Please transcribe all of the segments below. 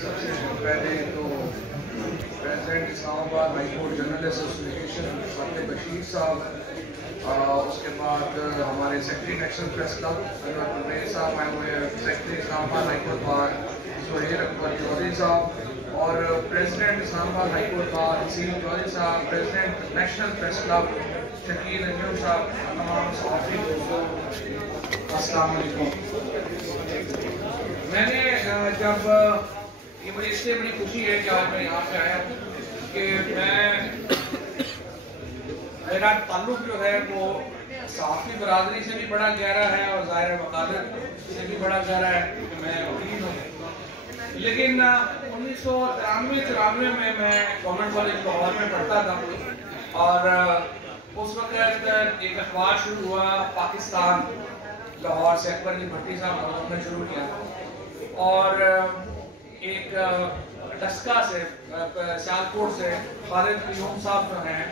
سب سے پہلے تو president Islamabad high court journalist association Fateh Bashir صاحب، اس کے بعد ہمارے secretary national press club Anwar Pervez صاحب آئے ہوئے ہیں، secretary Islamabad high court bar Sohail Akbar Chaudhry صاحب، اور president Islamabad high court bar Hussain Chaudhry صاحب، president national press club Shakeel Anjum صاحب، تمام صحافی دوستوں السلام علیکم۔ میں نے جب یہ مجھے اس سے بڑی خوشی ہے کہ آج میں یہاں پہ آیا ہوں کہ میرا تعلق جو ہے وہ صحافی برادری سے بھی بڑا گہرا ہے اور ظاہر وکالت سے بھی بڑا گہرا ہے کہ میں وکیل ہوں، لیکن 1993-94 میں گورنمنٹ کالج لاہور میں پڑھتا تھا اور اس وقت ایک اخبار شروع ہوا پاکستان لاہور سے، اکبر علی بھٹی صاحب نے شروع کیا، اور ایک ڈسکا سے سیالکوٹ سے خالد قیوم صاحب جو ہیں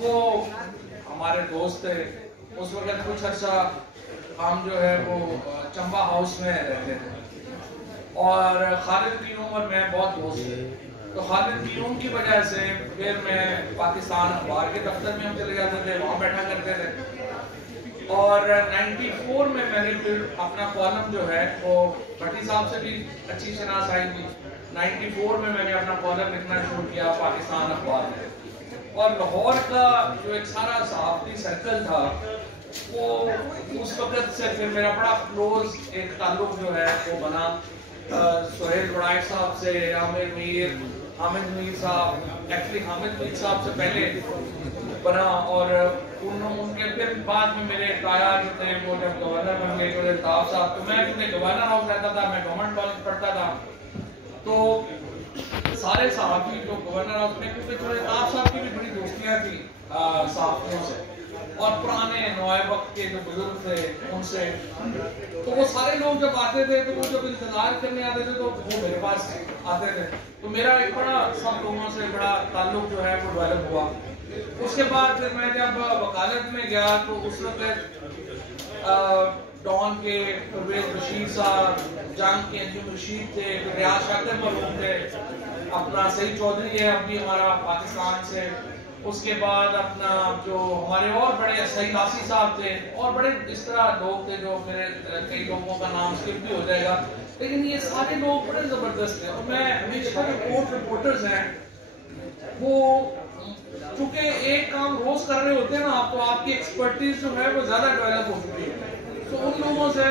وہ ہمارے دوست تھے۔ اس وقت کچھ عرصہ ہم جو ہے وہ چمبا ہاؤس میں رہتے تھے اور خالد قیوم اور میں بہت دوست تھے، تو خالد قیوم کی وجہ سے پھر میں پاکستان اخبار کے دفتر میں ہم چلے جاتے تھے، وہاں بیٹھا کرتے تھے، اور 94 میں نے پھر اپنا کالم جو ہے وہ بھٹی صاحب سے بھی اچھی شناسائی کی۔ 94 میں نے اپنا کالم لکھنا شروع کیا پاکستان اخبار میں، اور لاہور کا جو ایک سارا صحافتی سرکل تھا وہ اس وقت سے پھر میرا بڑا کلوز ایک تعلق جو ہے وہ بنا سہیل بڑائے صاحب سے، حامد میر صاحب، ایکچولی حامد میر صاحب سے پہلے بنا، اور ان کے پھر بعد میں میرے تایا جو تھے وہ جب گورنر بن گئے جو الطاف صاحب، تو میں کیونکہ گورنر ہاؤس رہتا تھا، میں گورنمنٹ کالج پڑھتا تھا، تو سارے صحافی جو گورنر ہاؤس میں، کیونکہ جو الطاف صاحب کی بھی بڑی دوستیاں تھیں صحافیوں سے اور پرانے نوائے وقت کے جو بزرگ تھے ان سے، تو وہ سارے لوگ جب آتے تھے تو وہ جب انتظار کرنے آتے تھے تو وہ میرے پاس آتے تھے، تو میرا ایک بڑا سب لوگوں سے بڑا تعلق جو ہے وہ ڈیولپ ہوا۔ اس کے بعد پھر میں جب وکالت میں گیا تو اس وقت ڈان کے پرویز بشیر صاحب، جنگ کے انجم رشید تھے، ریاض شاکر مرحوم تھے، اپنا سعید چودھری ہے ابھی ہمارا پاکستان سے، اس کے بعد اپنا جو ہمارے اور بڑے سعید آسی صاحب تھے، اور بڑے اس طرح لوگ تھے جو میرے کئی لوگوں کا نام اسکپ بھی ہو جائے گا، لیکن یہ سارے لوگ بڑے زبردست ہیں، اور میں ہمیشہ جو کورٹ رپورٹرز ہیں وہ چونکہ ایک کام روز کر رہے ہوتے ہیں نا آپ، تو آپ کی ایکسپرٹیز جو ہے وہ زیادہ ڈیولپ ہو چکی ہے، تو ان لوگوں سے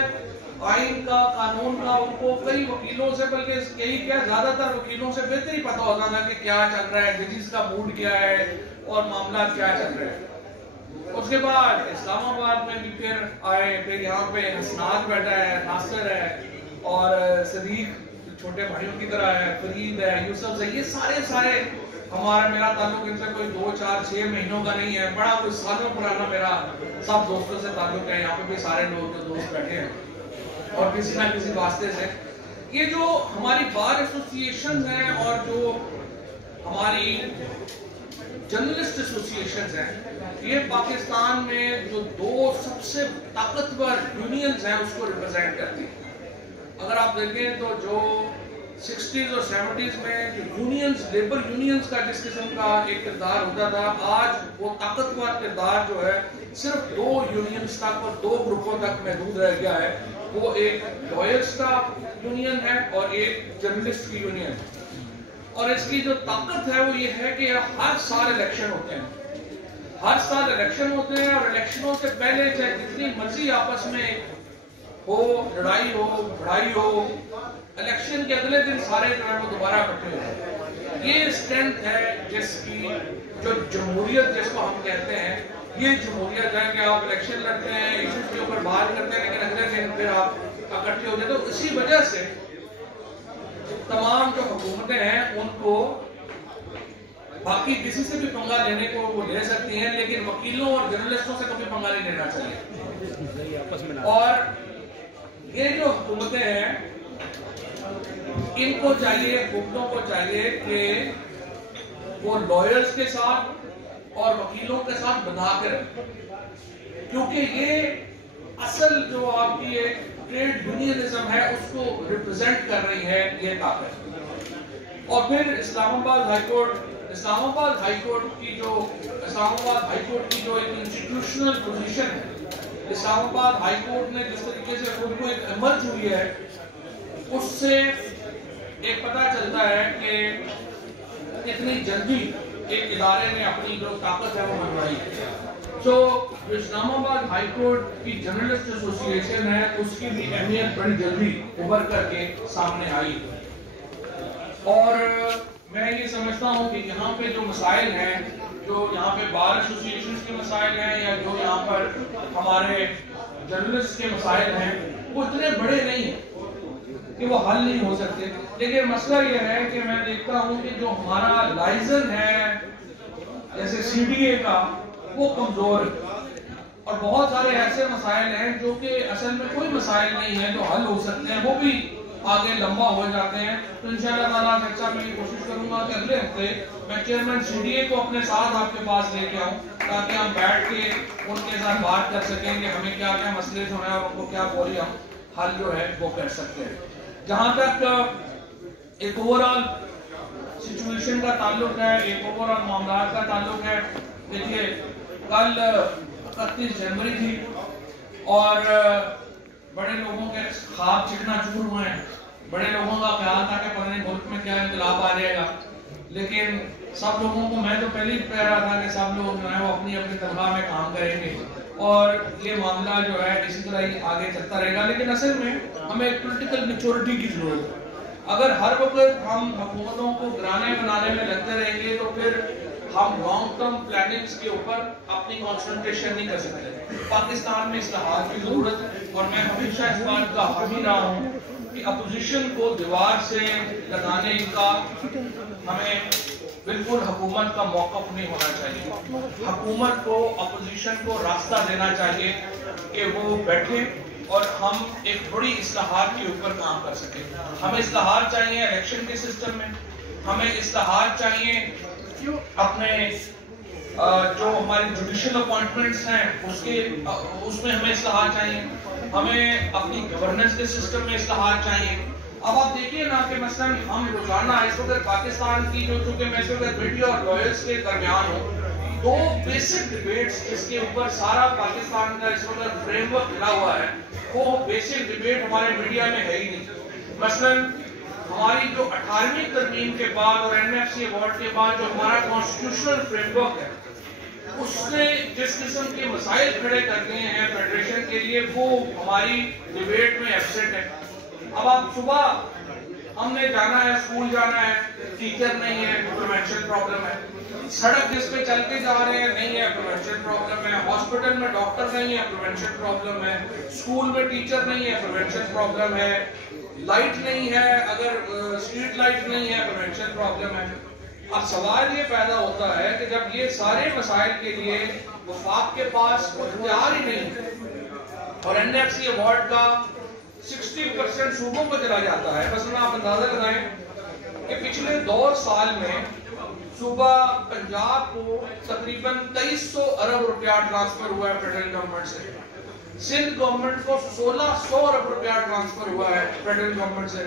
آئین کا، قانون کا، ان کو کئی وکیلوں سے، بلکہ یہی کیا زیادہ تر وکیلوں سے بہتر ہی پتا ہوتا تھا کہ کیا چل رہا ہے، ججز کا موڈ کیا ہے اور معاملات کیا چل رہے ہیں۔ اس کے بعد اسلام آباد میں بھی پھر آئے، پھر یہاں پہ حسنات بیٹھا ہے، ناصر ہے، اور صدیق چھوٹے بھائیوں کی طرح ہے، فرید ہے، یوسف ہے، یہ سارے میرا تعلق ان سے کوئی 2 4 6 مہینوں کا نہیں ہے، بڑا کوئی سالوں پرانا میرا سب دوستوں سے تعلق ہے، یہاں پہ بھی سارے لوگ جو دوست بیٹھے ہیں اور کسی نہ کسی واسطے سے۔ یہ جو ہماری بار ایسوسیشنز ہیں اور جو ہماری جرنلسٹ ایسوسیشنز ہیں، یہ پاکستان میں جو 2 سب سے طاقتور یونینز ہیں اس کو ریپرزینٹ کرتی ہیں۔ اگر آپ دیکھیں تو جو 60s اور 70s میں جو یونینز، لیبر یونینز کا جس قسم کا ایک کردار ہوتا تھا، آج وہ طاقتور کردار جو ہے صرف 2 یونینز تک اور 2 گروپوں تک محدود رہ گیا ہے، وہ ایک لائرز کا یونین ہے اور ایک جرنلسٹ کی یونین، اور اس کی جو طاقت ہے وہ یہ ہے کہ ہر سال الیکشن ہوتے ہیں، اور الیکشنوں سے پہلے چاہے جتنی مرضی آپس میں ہو، لڑائی ہو، بڑھائی ہو، الیکشن کے اگلے دن سارے جو ہے وہ دوبارہ اکٹھے ہوتے ہیں۔ یہ اسٹرینتھ ہے جس کی جو جمہوریت جس کو ہم کہتے ہیں، یہ جمہوریت ہے کہ آپ الیکشن لڑتے ہیں، ایشوز کے اوپر بات کرتے ہیں، لیکن اگلے دن پھر آپ اکٹھے ہو جاتے ہیں۔ تو اسی وجہ سے تمام جو حکومتیں ہیں ان کو باقی کسی سے بھی پنگا لینے کو وہ لے سکتی ہیں، لیکن وکیلوں اور جرنلسٹوں سے کبھی پنگا نہیں لینا چاہیے۔ اور یہ جو حکومتیں ہیں ان کو چاہیے، حکومتوں کو چاہیے کہ وہ لائرز کے ساتھ اور وکیلوں کے ساتھ بنا کر، کیونکہ یہ اصل جو آپ کی ایک ٹریڈ یونینزم ہے اس کو ریپرزینٹ کر رہی ہے یہ طاقت. اور پھر اسلام آباد ہائی کورٹ کی جو ایک انسٹیٹیوشنل پوزیشن ہے، اسلام آباد ہائی کورٹ نے جس طریقے سے خود کو ایک ایمرج ہوئی ہے، اس سے ایک پتہ چلتا ہے کہ اتنی جلدی ایک ادارے نے اپنی جو طاقت ہے وہ منوائی ہے. تو اسلام آباد ہائی کورٹ کی جرنلسٹ ایسوسی ایشن ہے، اس کی بھی اہمیت بڑی جلدی ابھر کر کے سامنے آئی. اور میں یہ سمجھتا ہوں کہ یہاں پہ جو مسائل ہیں، جو یہاں پہ بار ایسوسی ایشن کے مسائل ہیں یا جو یہاں پر ہمارے جرنلسٹ کے مسائل ہیں، وہ اتنے بڑے نہیں ہیں کہ وہ حل نہیں ہو سکتے. لیکن مسئلہ یہ ہے کہ میں دیکھتا ہوں کہ جو ہمارا لائزن ہے جیسے سی ڈی اے کا، وہ کمزور ہے. اور بہت سارے ایسے مسائل ہیں جو کہ اصل میں کوئی مسائل نہیں ہیں جو حل ہو سکتے ہیں، وہ بھی آگے لمبا ہو جاتے ہیں. تو انشاءاللہ تعالیٰ اچھا میں یہ کوشش کروں گا کہ اگلے ہفتے میں چیئرمین سی ڈی اے کو اپنے ساتھ آپ کے پاس لے کے آؤں، تاکہ ہم بیٹھ کے ان کے ساتھ بات کر سکیں کہ ہمیں کیا کیا مسئلے جو ہیں ان کو کیا بولی ہم حل جو ہے وہ کر سکتے ہیں. جہاں تک ایک اوورآل سچویشن کا تعلق ہے، ایک اوورآل معاملات کا تعلق ہے، دیکھیے کل 31 جنوری تھی اور بڑے لوگوں کے خواب چکنا چور ہوئے ہیں. بڑے لوگوں کا خیال تھا کہ پتہ نہیں ملک میں کیا انقلاب آ جائے گا، لیکن سب لوگوں کو میں تو پہلے ہی کہہ رہا تھا کہ سب لوگ جو ہیں وہ اپنی اپنی تنخواہ میں کام کریں گے اور یہ معاملہ جو ہے اسی طرح ہی آگے چلتا رہے گا. لیکن اصل میں ہمیں پولیٹیکل میچورٹی کی ضرورت ہے. اگر ہر وقت ہم حکومتوں کو گرانے بنانے میں لگتے رہیں گے تو پھر ہم لانگ ٹرم پلاننگز کے اوپر اپنی کانسنٹریشن نہیں کر سکتے. پاکستان میں اصلاحات کی ضرورت ہے اور میں ہمیشہ اس بات کا حامی رہا ہوں کہ اپوزیشن کو دیوار سے لگانے کا ہمیں بالکل حکومت کا موقف نہیں ہونا چاہیے. حکومت کو اپوزیشن کو راستہ دینا چاہیے کہ وہ بیٹھے اور ہم ایک بڑی اصلاحات کے اوپر کام کر سکیں. ہمیں اصلاحات چاہیے الیکشن کے سسٹم میں، ہمیں اصلاحات چاہیے اپنے جو ہماری جوڈیشل اپوائنٹمنٹس ہیں اس میں ہمیں اصلاحات چاہیے، ہمیں اپنی گورننس کے سسٹم میں اصلاحات چاہیے. اب آپ دیکھیے نا کہ مثلا ہم روزانہ اس وقت پاکستان کی جو چونکہ میں اس وقت میڈیا اور لائرز کے درمیان ہوں، دو بیسک ڈیبیٹس جس کے اوپر سارا پاکستان کا اس وقت فریم ورک کھلا ہوا ہے، وہ بیسک ڈیبیٹ ہمارے میڈیا میں ہے ہی نہیں. مثلا ہماری جو 18ویں ترمیم کے بعد اور این ایف سی ایوارڈ کے بعد جو ہمارا کانسٹیٹیوشنل فریم ورک ہے، اس نے جس قسم کے مسائل کھڑے کر دیے ہیں فیڈریشن کے لیے، وہ ہماری ڈیبیٹ میں ایبسنٹ ہے. اب آپ صبح ہم نے جانا ہے، اسکول جانا ہے، ٹیچر نہیں ہے، پریونشن پرابلم ہے. سڑک جس پہ چل کے جا رہے ہیں نہیں ہے، پریونشن پرابلم ہے. ہاسپٹل میں ڈاکٹر نہیں ہے، پریونشن پرابلم ہے. اسکول میں ٹیچر نہیں ہے، پریونشن پرابلم ہے. لائٹ نہیں ہے، اگر اسٹریٹ لائٹ نہیں ہے، پریونشن پرابلم ہے. اب سوال یہ پیدا ہوتا ہے کہ جب یہ سارے مسائل کے لیے وفاق کے پاس اختیار ہی نہیں ہے اور این ایف سی ایوارڈ کا 60% صوبوں کو چلا جاتا ہے. مثلا آپ اندازہ لگائیں کہ پچھلے 2 سال میں صوبہ پنجاب کو تقریباً 2300 ارب روپیہ ٹرانسفر ہوا ہے فیڈرل گورنمنٹ سے. سندھ گورنمنٹ کو 1600 ارب روپیہ ٹرانسفر ہوا ہے فیڈرل گورنمنٹ سے.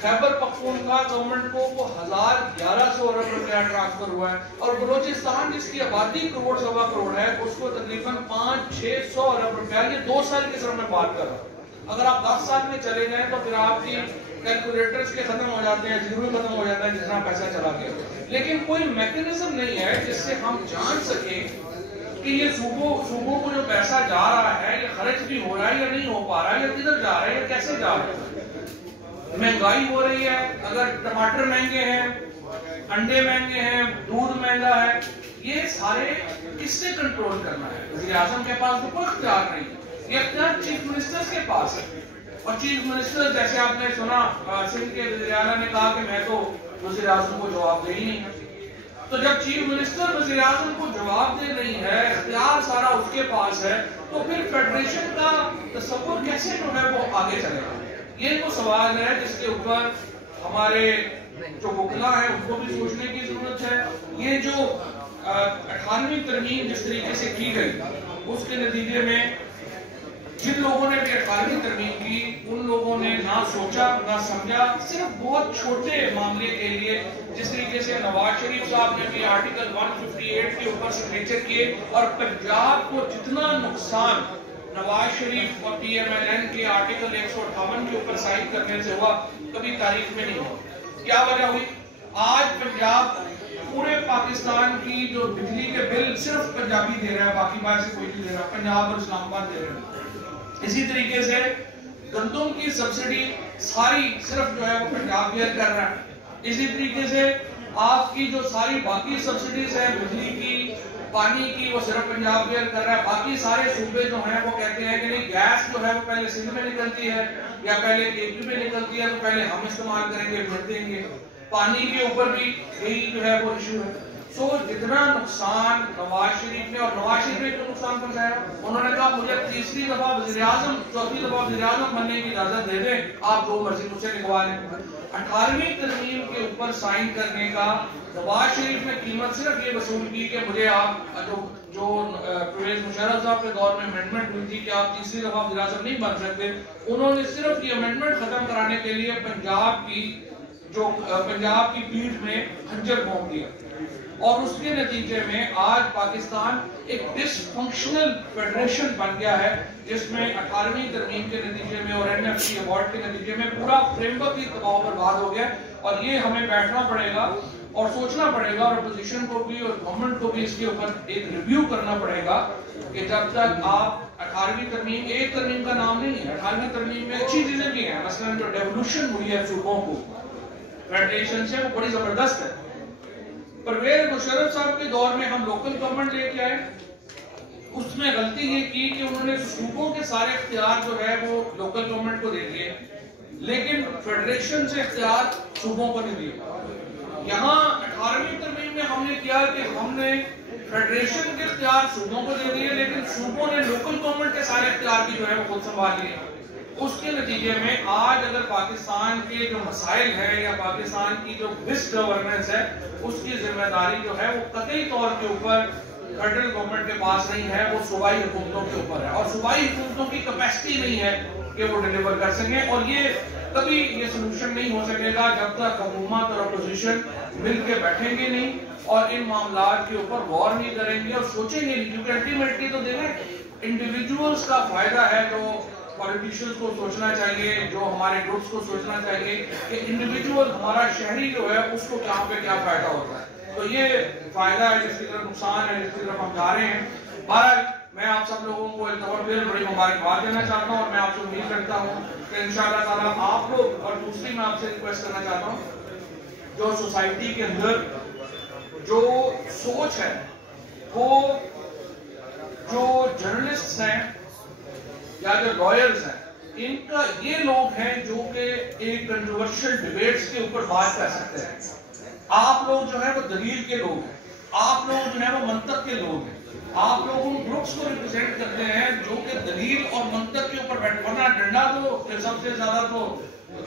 خیبر پختونخوا گورنمنٹ کو 1100 ارب روپیہ ٹرانسفر ہوا ہے. اور بلوچستان جس کی آبادی کروڑ سوا کروڑ ہے، اس کو تقریباً 500-600 ارب روپیہ. یہ 2 سال کے سر میں بات کر رہا ہوں. اگر آپ 10 سال میں چلے جائیں تو پھر آپ کی کیلکولیٹرز کے ختم ہو جاتے ہیں، زیرو ختم ہو جاتا ہے جتنا پیسہ چلا گیا. لیکن کوئی میکنزم نہیں ہے جس سے ہم جان سکیں کہ یہ صوبوں کو جو پیسہ جا رہا ہے یہ خرچ بھی ہو رہا ہے یا نہیں ہو پا رہا ہے، یا کدھر جا رہا ہے یا کیسے جا رہا ہے. مہنگائی ہو رہی ہے، اگر ٹماٹر مہنگے ہیں، انڈے مہنگے ہیں، دودھ مہنگا ہے، یہ سارے کس نے کنٹرول کرنا ہے؟ وزیر اعظم کے پاس تو کوئی اختیار نہیں. یہ اختیار چیف منسٹر کے پاس ہے. اور چیف منسٹر جیسے آپ نے سنا سندھ کے وزیر اعلیٰ نے کہا کہ میں تو وزیر اعظم کو جواب دے ہی نہیں. تو جب چیف منسٹر وزیر اعظم کو جواب دے نہیں ہے، اختیار سارا اس کے پاس ہے، تو پھر فیڈریشن کا تصور کیسے جو ہے وہ آگے چلے گا؟ یہ تو سوال ہے جس کے اوپر ہمارے جو وکلا ہیں ان کو بھی سوچنے کی ضرورت ہے. یہ جو 18ویں ترمیم جس طریقے سے کی گئی، اس کے نتیجے میں جن لوگوں نے بھی 18ویں ترمیم کی ان لوگوں نے نہ سوچا نہ سمجھا، صرف بہت چھوٹے معاملے کے لیے جس طریقے سے نواز شریف صاحب نے بھی آرٹیکل 158 کے اوپر سگنیچر کیے اور پنجاب کو جتنا نقصان نواز شریف اور پی ایم ایل این کے آرٹیکل 158 کے اوپر سائن کرنے سے ہوا کبھی تاریخ میں نہیں ہوا۔ کیا وجہ ہوئی؟ آج پنجاب پورے پاکستان کی جو بجلی کے بل صرف پنجابی دے رہا ہے، باقی باہر سے کوئی نہیں دے رہا، پنجاب اور اسلام آباد دے رہے ہیں۔ اسی طریقے سے گندم کی سبسڈی ساری صرف جو ہے وہ پنجاب بیئر کر رہا ہے۔ اسی طریقے سے آپ کی جو ساری باقی سبسڈیز ہیں بجلی کی، پانی کی، وہ صرف پنجاب بیئر کر رہا ہے۔ باقی سارے صوبے جو ہیں وہ کہتے ہیں کہ نہیں، گیس جو ہے وہ پہلے سندھ میں نکلتی ہے یا پہلے اے پی میں نکلتی ہے تو پہلے ہم استعمال کریں گے پھر دیں گے۔ پانی کے اوپر بھی یہی جو ہے وہ ایشو ہے۔ سو جتنا نقصان نواز شریف نے، اور نواز شریف نے جو نقصان پہنچایا، انہوں نے کہا مجھے تیسری دفعہ وزیر اعظم، چوتھی دفعہ وزیر اعظم بننے کی اجازت دے دیں، آپ جو مرضی مجھ سے لکھوا لیں۔ 18ویں ترمیم کے اوپر سائن کرنے کا نواز شریف نے قیمت صرف یہ وصول کی کہ مجھے آپ جو پرویز مشرف صاحب کے دور میں امینڈمنٹ ہوئی تھی کہ آپ تیسری دفعہ وزیر اعظم نہیں بن سکتے، انہوں نے صرف یہ امینڈمنٹ ختم کرانے کے لیے پنجاب کی پیٹھ میں خنجر گھونپ دیا، اور اس کے نتیجے میں آج پاکستان ایک ڈس فنکشنل فیڈریشن بن گیا ہے، جس میں 18ویں ترمیم کے نتیجے میں اور این ایف سی ایوارڈ کے نتیجے میں پورا فریم ورک ہی تباہ و برباد ہو گیا۔ اور یہ ہمیں بیٹھنا پڑے گا اور سوچنا پڑے گا، اور اپوزیشن کو بھی اور گورنمنٹ کو بھی اس کے اوپر ایک ریویو کرنا پڑے گا کہ جب تک آپ 18ویں ترمیم، ایک ترمیم کا نام نہیں ہے، 18ویں ترمیم میں اچھی چیزیں بھی ہیں، مثلا جو ڈیولوشن ہوئی ہے صوبوں کو فیڈریشن سے، وہ بڑی زبردست ہے۔ پرویز مشرف صاحب کے دور میں ہم لوکل گورنمنٹ لے کے آئے، اس میں غلطی یہ کی کہ انہوں نے صوبوں کے سارے اختیار جو ہے وہ لوکل گورنمنٹ کو دے دیے، لیکن فیڈریشن سے اختیار صوبوں کو نہیں دیے۔ یہاں 18ویں ترمیم میں ہم نے کیا کہ ہم نے فیڈریشن کے اختیار صوبوں کو دے دیے، لیکن صوبوں نے لوکل گورنمنٹ کے سارے اختیار بھی جو ہے وہ خود سنبھال لیے۔ اس کے نتیجے میں آج اگر پاکستان کے جو مسائل ہیں یا پاکستان کی جو مس گورننس ہے، اس کی ذمہ داری جو ہے وہ قطعی طور کے اوپر فیڈرل گورنمنٹ کے پاس نہیں ہے، وہ صوبائی حکومتوں کے اوپر ہے، اور صوبائی حکومتوں کی کیپیسٹی نہیں ہے کہ وہ ڈیلیور کر سکیں، اور یہ کبھی یہ سلوشن نہیں ہو سکے گا جب تک حکومت اور اپوزیشن مل کے بیٹھیں گے نہیں اور ان معاملات کے اوپر غور نہیں کریں گے اور سوچیں گے نہیں، کیونکہ الٹیمیٹلی تو دیکھیں انڈیویجولز کا فائدہ ہے، جو پولیٹیشنز کو سوچنا چاہیے، جو ہمارے گروپس کو سوچنا چاہیے کہ انڈیویجول ہمارا شہری جو ہے اس کو کہاں پہ کیا فائدہ ہوتا ہے۔ تو یہ فائدہ ہے جس کی طرف نقصان ہے جس کی طرف ہم جا رہے ہیں۔ بہرحال میں آپ سب لوگوں کو ایک دفعہ پھر بڑی مبارکباد دینا چاہتا ہوں، اور میں آپ سے امید کرتا ہوں کہ انشاءاللہ تعالیٰ آپ لوگ، اور دوسری میں آپ سے ریکویسٹ کرنا چاہتا ہوں، جو سوسائٹی کے اندر جو سوچ ہے، وہ جو جرنلسٹ ہیں یا جو لائرز ہیں، ان کا یہ لوگ ہیں جو کہ ایک کنٹروورشل ڈیبیٹس کے اوپر بات کر سکتے ہیں۔ آپ لوگ جو ہے وہ دلیل کے لوگ ہیں، آپ لوگ جو ہے وہ منطق کے لوگ ہیں، آپ لوگ ان گروپس کو ریپرزینٹ کرتے ہیں جو کہ دلیل اور منطق کے اوپر بیٹھ، ورنہ ڈنڈا تو سب سے زیادہ تو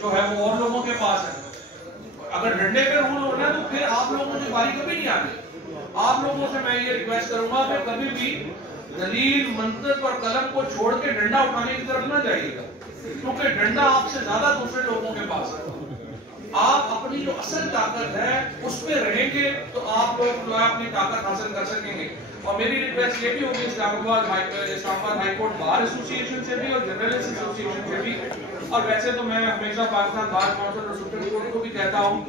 جو ہے وہ اور لوگوں کے پاس ہے۔ اگر ڈنڈے پہ رول ہو رہا ہے تو پھر آپ لوگوں کی باری کبھی نہیں آتی۔ آپ لوگوں سے میں یہ ریکویسٹ کروں گا کہ کبھی بھی دلیل، منطق اور قلم کو چھوڑ کے ڈنڈا اٹھانے کی طرف نہ جائیے گا، کیونکہ ڈنڈا آپ سے زیادہ دوسرے لوگوں کے پاس ہے۔ آپ اپنی جو اصل طاقت ہے اس پہ رہیں گے تو آپ لوگ جو ہے اپنی طاقت حاصل کر سکیں گے۔ اور میری ریکویسٹ یہ بھی ہوگی اسلام آباد ہائی کورٹ بار ایسوسی ایشن سے بھی اور جرنلسٹ ایسوسی ایشن سے بھی، اور ویسے تو میں ہمیشہ پاکستان بار کونسل اور سپریم کورٹ کو بھی کہتا ہوں،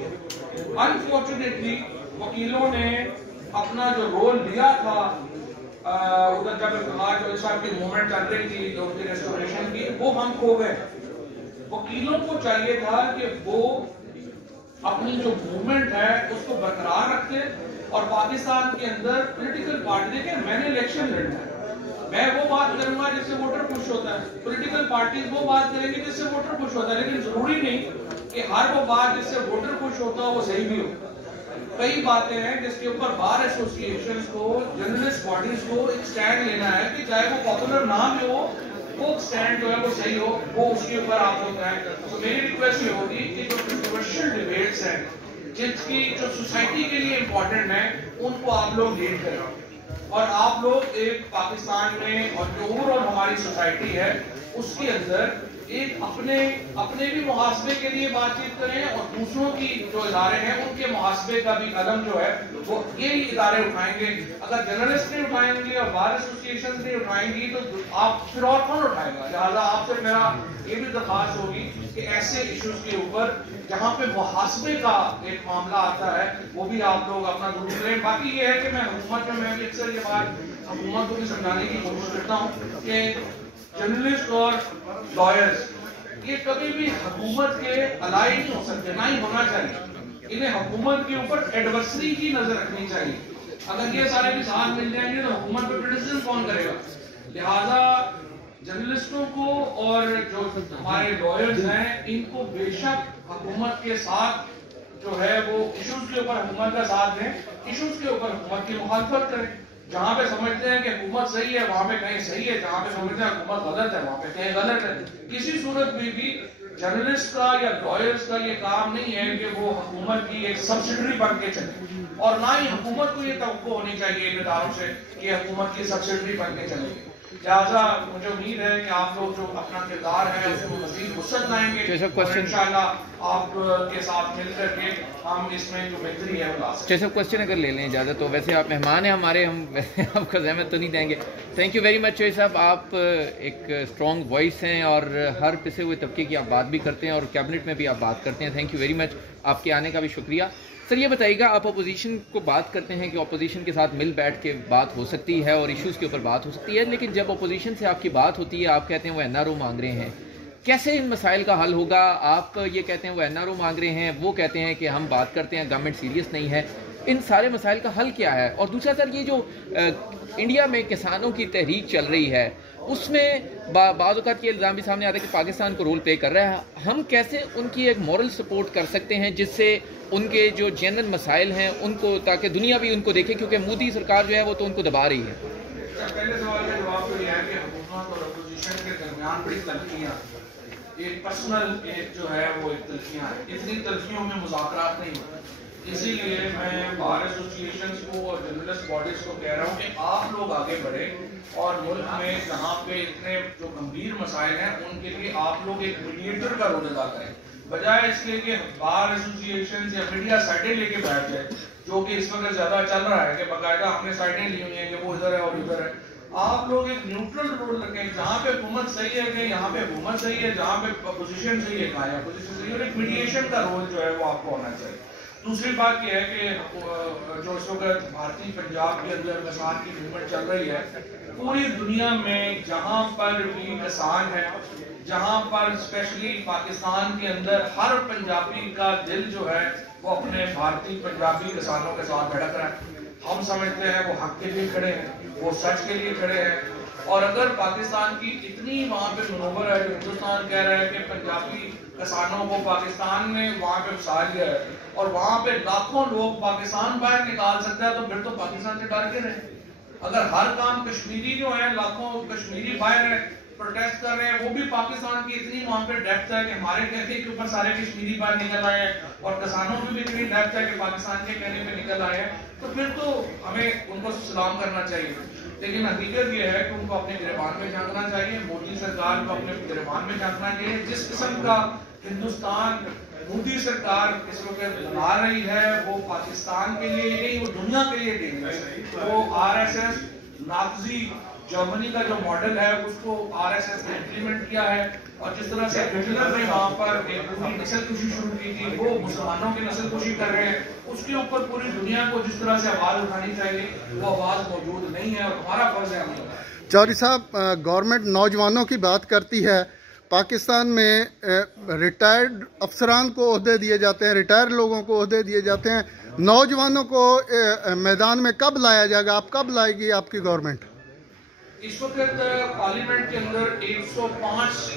انفارچونیٹلی وکیلوں نے اپنا جو رول لیا تھا ادھر جب اقتدار جو اس وقت کی موومنٹ چل رہی تھی جو کی ریسٹوریشن کی، وہ ہم کھو گئے۔ وکیلوں کو چاہیے تھا کہ وہ اپنی جو موومنٹ ہے اس کو برقرار رکھتے، اور پاکستان کے اندر پولیٹیکل پارٹی، دیکھیں میں نے الیکشن لڑنا ہے، میں وہ بات کروں گا جس سے ووٹر خوش ہوتا ہے، پولیٹیکل پارٹیز وہ بات کریں گے جس سے ووٹر خوش ہوتا ہے، لیکن ضروری نہیں کہ ہر وہ بات جس سے ووٹر خوش ہوتا ہے وہ صحیح بھی ہو۔ کئی باتیں ہیں جس کے اوپر بار ایسوسی ایشنز کو، جرنلسٹ باڈیز کو ایک سٹینڈ لینا ہے کہ چاہے وہ پاپولر نہ بھی ہو، وہ سٹینڈ جو ہے وہ صحیح ہو، وہ اس کے اوپر آپ لوگ کریں۔ تو میری ریکویسٹ یہ ہوگی کہ جو کنٹروورشل ڈیبیٹس ہیں، جس کی جو سوسائٹی کے لیے امپورٹنٹ ہیں، ان کو آپ لوگ لیڈ کریں۔ اور آپ لوگ ایک پاکستان میں اور جو اوور ہماری سوسائٹی ہے اس کے اندر ایک اپنے بھی محاسبے کے لیے بات چیت کریں اور دوسروں کی جو ادارے ہیں ان کے محاسبے کا بھی قدم جو ہے وہ یہی ادارے اٹھائیں گے. اگر جرنلسٹ نہیں اٹھائیں گے اور بار ایسوسیشن نہیں اٹھائیں گی تو آپ پھر اور کون اٹھائے گا. لہٰذا آپ سے میرا یہ بھی درخواست ہوگی کہ ایسے ایشوز کے اوپر جہاں پہ محاسبے کا ایک معاملہ آتا ہے وہ بھی آپ لوگ اپنا ضرور لیں. باقی یہ ہے کہ میں حکومت میں بھی اکثر یہ بات حکومت کو بھی سمجھانے کی کوشش کرتا ہوں کہ جرنلسٹ اور لائرز یہ کبھی بھی حکومت کے الائی نہیں ہو سکتے, نہ ہی ہونا چاہیے. انہیں حکومت کے اوپر ایڈورسری کی نظر رکھنی چاہیے. اگر یہ سارے بھی ساتھ مل جائیں گے تو حکومت پہ کرٹیسزم کون کرے گا. لہذا جرنلسٹوں کو اور جو ہمارے لائرز ہیں ان کو بے شک حکومت کے ساتھ جو ہے وہ ایشوز کے اوپر حکومت کا ساتھ دیں, ایشوز کے اوپر حکومت کی مخالفت کریں. جہاں پہ سمجھتے ہیں کہ حکومت صحیح ہے وہاں پہ کہیں صحیح ہے, جہاں پہ سمجھتے ہیں حکومت غلط ہے وہاں پہ کہیں غلط ہے. کسی صورت میں بھی جرنلسٹ کا یا لائرز کا یہ کام نہیں ہے کہ وہ حکومت کی ایک سبسیڈری بن کے چلے, اور نہ ہی حکومت کو یہ توقع ہونی چاہیے ان اداروں سے کہ حکومت کی سبسیڈری بن کے چلے گی. لہٰذا مجھے امید ہے کہ آپ لوگ جو اپنا کردار ہے اس کو مزید وسعت لائیں گے اور انشاءاللہ آپ کے ساتھ مل کر کے ہم اس میں جو بہتری ہے وہ لا سکتے ہیں. صاحب کوشچن اگر لے لیں اجازت تو, ویسے آپ مہمان ہیں ہمارے, ہم ویسے آپ کو زحمت تو نہیں دیں گے. تھینک یو ویری مچ چوہے صاحب, آپ ایک اسٹرانگ وائس ہیں اور ہر پسے ہوئے طبقے کی آپ بات بھی کرتے ہیں اور کیبنٹ میں بھی آپ بات کرتے ہیں. تھینک یو ویری مچ, آپ کے آنے کا بھی شکریہ. سر یہ بتائیے گا, آپ اپوزیشن کو بات کرتے ہیں کہ اپوزیشن کے ساتھ مل بیٹھ کے بات ہو سکتی ہے اور ایشوز کے اوپر بات ہو سکتی ہے, لیکن جب اپوزیشن سے آپ کی بات ہوتی ہے آپ کہتے ہیں وہ NRO مانگ رہے ہیں, کیسے ان مسائل کا حل ہوگا؟ آپ یہ کہتے ہیں وہ NRO مانگ رہے ہیں, وہ کہتے ہیں کہ ہم بات کرتے ہیں گورنمنٹ سیریس نہیں ہے, ان سارے مسائل کا حل کیا ہے؟ اور دوسرا سر, یہ جو انڈیا میں کسانوں کی تحریک چل رہی ہے اس میں بعض اوقات یہ الزام بھی سامنے آتا ہے کہ پاکستان کو رول پلے کر رہا ہے, ہم کیسے ان کی ایک مورل سپورٹ کر سکتے ہیں جس سے ان کے جو جنرل مسائل ہیں ان کو, تاکہ دنیا بھی ان کو دیکھے, کیونکہ مودی سرکار جو ہے وہ تو ان کو دبا رہی ہے. پہلے سوال کا جواب تو یہ ہے کہ حکومت اور اپوزیشن کے درمیان بڑی تلخیاں, ایک پرسنل ایک جو ہے وہ ایک تلخیاں ہیں, اتنی تلخیوں میں مذاکرات نہیں ہوتے. اسی لیے میں بار ایسوسیشنز کو اور جرنلسٹ باڈیز کو کہہ رہا ہوں کہ آپ لوگ آگے بڑھیں اور ملک میں جہاں پہ اتنے جو گمبھیر مسائل ہیں ان کے لیے آپ لوگ ایک میڈیٹر کا رول ادا کریں, بجائے اس کے کہ بار ایسوسیشن یا میڈیا سائڈیں لے کے بیٹھ جائے, جو کہ اس وقت زیادہ چل رہا ہے کہ باقاعدہ ہم نے سائڈیں لی ہوئی ہیں کہ وہ ادھر ہے اور ادھر ہے. آپ لوگ ایک نیوٹرل رول رکھیں, جہاں پہ حکومت صحیح ہے کہ یہاں پہ حکومت صحیح ہے, جہاں پہ اپوزیشن صحیح ہے کہاں اپوزیشن صحیح ہے, اور ایک میڈیشن کا رول جو ہے وہ آپ کو ہونا چاہیے. دوسری بات یہ ہے کہ جو اس وقت بھارتی پنجاب کے اندر کسان کی موومنٹ چل رہی ہے, پوری دنیا میں جہاں پر بھی کسان ہے, جہاں پر اسپیشلی پاکستان کے اندر ہر پنجابی کا دل جو ہے وہ اپنے بھارتی پنجابی کسانوں کے ساتھ بھڑک رہا ہے. ہم سمجھتے ہیں وہ حق کے لیے کھڑے ہیں, وہ سچ کے لیے کھڑے ہیں, اور اگر پاکستان کی اتنی وہاں پہ منور ہے, جو ہندوستان کہہ رہا ہے کہ پنجابی کسانوں کو پاکستان نے وہاں پہ بسا لیا ہے اور وہاں پہ لاکھوں لوگ پاکستان باہر نکال سکتا ہے, تو پھر تو پاکستان سے ڈر کے رہے. اگر ہر کام کشمیری جو ہے, لاکھوں کشمیری باہر ہے پروٹیسٹ کر رہے ہیں, وہ بھی پاکستان کی اتنی وہاں پہ ڈیپتھ ہے کہ ہمارے کہنے کے اوپر سارے کشمیری باہر نکل آئے ہیں, اور کسانوں کی بھی اتنی ڈیپتھ ہے کہ پاکستان کے کہنے پہ نکل آئے ہیں, تو پھر تو ہمیں ان کو سلام کرنا چاہیے. لیکن حقیقت یہ ہے کہ ان کو اپنے گریبان میں جھانکنا چاہیے, مودی سرکار کو اپنے گریبان میں جھانکنا چاہیے. جس قسم کا ہندوستان مودی سرکار اس وقت بنا رہی ہے وہ پاکستان کے لیے نہیں, وہ دنیا کے لیے ڈینجرس ہے. وہ RSS نازی جرمنی کا جو ماڈل ہے اس کو RSS نے امپلیمنٹ کیا ہے, اور جس طرح سے ہٹلر نے وہاں پر ایک پوری نسل کشی شروع کی تھی, وہ مسلمانوں کی نسل کشی کر رہے ہیں. اس کے اوپر پوری دنیا کو جس طرح سے آواز اٹھانی چاہیے وہ آواز موجود نہیں ہے, اور ہمارا فرض ہے. چودھری صاحب, گورنمنٹ نوجوانوں کی بات کرتی ہے, پاکستان میں ریٹائرڈ افسران کو عہدے دیے جاتے ہیں, ریٹائر لوگوں کو عہدے دیے جاتے ہیں, نوجوانوں کو میدان میں کب لایا جائے گا؟ آپ کب لائے گی آپ کی گورنمنٹ؟ اس وقت پارلیمنٹ کے اندر 105